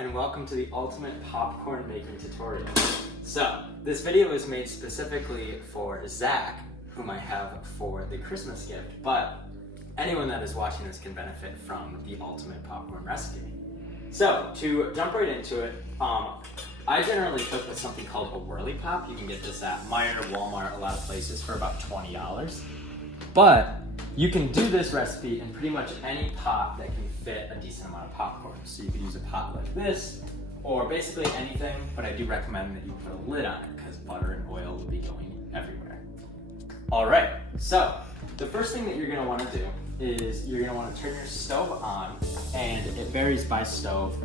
and welcome to the ultimate popcorn making tutorial. So, this video is made specifically for Zach, whom I have for the Christmas gift, but anyone that is watching this can benefit from the ultimate popcorn recipe. So, to jump right into it, I generally cook with something called a whirly pop. You can get this at Meijer, Walmart, a lot of places for about $20. But you can do this recipe in pretty much any pot that can fit a decent amount of popcorn. So you could use a pot like this, or basically anything, but I do recommend that you put a lid on it because butter and oil will be going everywhere. All right, so the first thing that you're gonna wanna do is you're gonna wanna turn your stove on, and it varies by stove.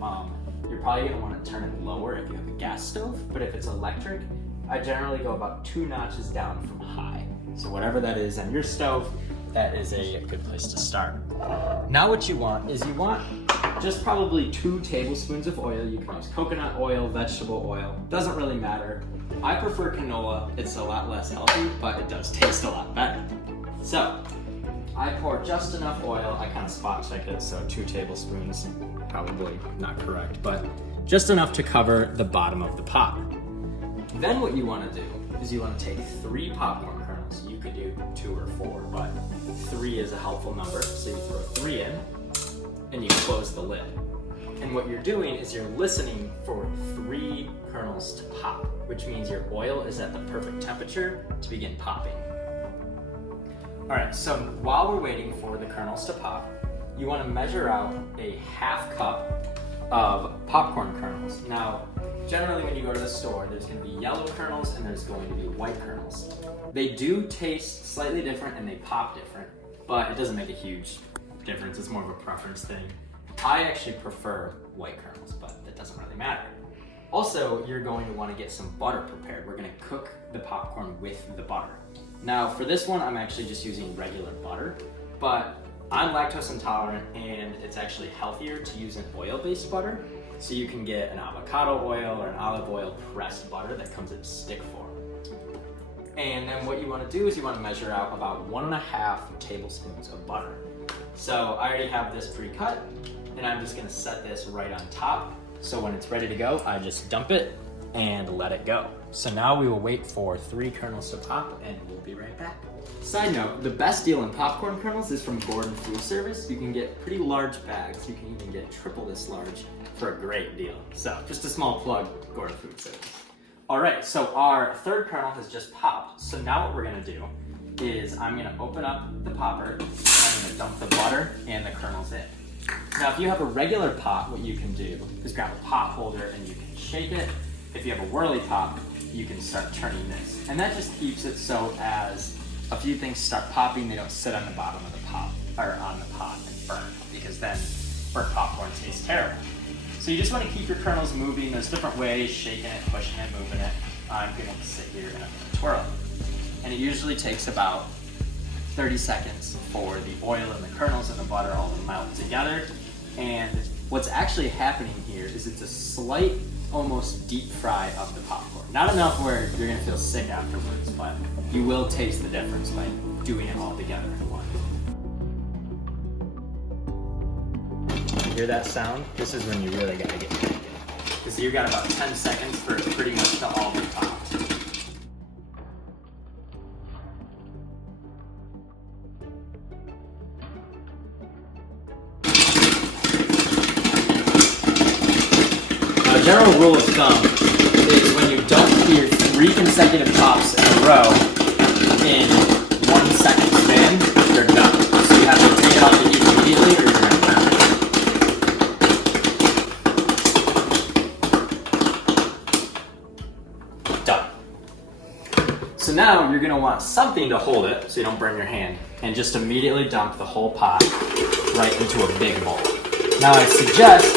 You're probably gonna wanna turn it lower if you have a gas stove, but if it's electric, I generally go about 2 notches down from high. So whatever that is on your stove, that is a good place to start. Now what you want is you want just probably 2 tablespoons of oil. You can use coconut oil, vegetable oil, doesn't really matter. I prefer canola, it's a lot less healthy, but it does taste a lot better. So, I pour just enough oil, I kind of spot check it, so 2 tablespoons, probably not correct, but just enough to cover the bottom of the pot. Then what you want to do is you want to take 3 popcorn kernels. You could do 2 or 4, but 3 is a helpful number, so you throw 3 in, and you close the lid. And what you're doing is you're listening for 3 kernels to pop, which means your oil is at the perfect temperature to begin popping. All right, so while we're waiting for the kernels to pop, you want to measure out a 1/2 cup of popcorn kernels. Now, generally when you go to the store, there's going to be yellow kernels and there's going to be white kernels. They do taste slightly different and they pop different, but it doesn't make a huge difference. It's more of a preference thing. I actually prefer white kernels, but that doesn't really matter. Also, you're going to want to get some butter prepared. We're going to cook the popcorn with the butter. Now, for this one, I'm actually just using regular butter, but I'm lactose intolerant and it's actually healthier to use an oil-based butter. So you can get an avocado oil or an olive oil pressed butter that comes in a stick form. And then what you want to do is you want to measure out about 1.5 tablespoons of butter. So I already have this pre-cut, and I'm just going to set this right on top. So when it's ready to go, I just dump it and let it go. So now we will wait for 3 kernels to pop, and we'll be right back. Side note, the best deal in popcorn kernels is from Gordon Food Service. You can get pretty large bags. You can even get triple this large for a great deal. So just a small plug, Gordon Food Service. All right, so our 3rd kernel has just popped. So now what we're gonna do is I'm gonna open up the popper, I'm gonna dump the butter and the kernels in. Now, if you have a regular pot, what you can do is grab a pot holder and you can shake it. If you have a whirly pop, you can start turning this. And that just keeps it so as a few things start popping, they don't sit on the bottom of the pot, or on the pot and burn, because then burnt popcorn tastes terrible. So you just want to keep your kernels moving. There's different ways, shaking it, pushing it, moving it. I'm going to sit here and I'm going to twirl it. And it usually takes about 30 seconds for the oil and the kernels and the butter all to melt together. And what's actually happening here is it's a slight, almost deep fry of the popcorn. Not enough where you're going to feel sick afterwards, but you will taste the difference by doing it all together in one. You hear that sound? This is when you really got to get cranking, because you got about 10 seconds for it pretty much to all be popped. A general rule of thumb is when you don't hear 3 consecutive pops in a row in 1 second span, you're done. So you have to take it off the heat immediately or you're going to burn it. Done. So now you're going to want something to hold it so you don't burn your hand, and just immediately dump the whole pot right into a big bowl. Now I suggest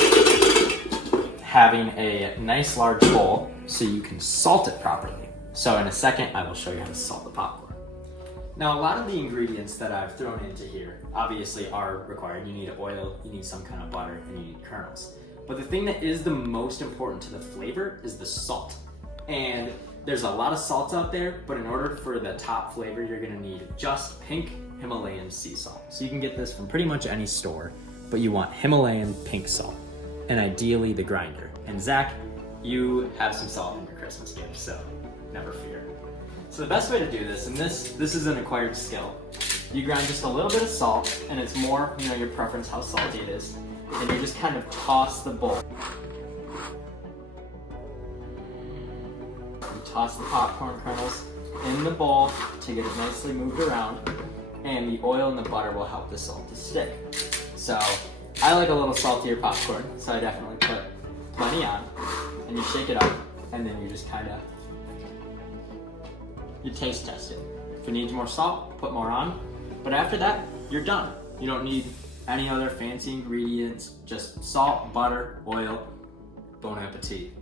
having a nice large bowl so you can salt it properly. So in a second, I will show you how to salt the popcorn. Now, a lot of the ingredients that I've thrown into here obviously are required. You need oil, you need some kind of butter, and you need kernels. But the thing that is the most important to the flavor is the salt. And there's a lot of salts out there, but in order for the top flavor, you're gonna need just pink Himalayan sea salt. So you can get this from pretty much any store, but you want Himalayan pink salt. and ideally the grinder. And Zach, you have some salt in your Christmas gift, so never fear. So the best way to do this, and this is an acquired skill, you grind just a little bit of salt, and it's more, your preference how salty it is, and you just kind of toss the bowl. You toss the popcorn kernels in the bowl to get it nicely moved around, and the oil and the butter will help the salt to stick. So I like a little saltier popcorn, so I definitely put plenty on, and you shake it up, and then you just kind of, you taste test it. If it needs more salt, put more on, but after that, you're done. You don't need any other fancy ingredients, just salt, butter, oil. Bon appetit.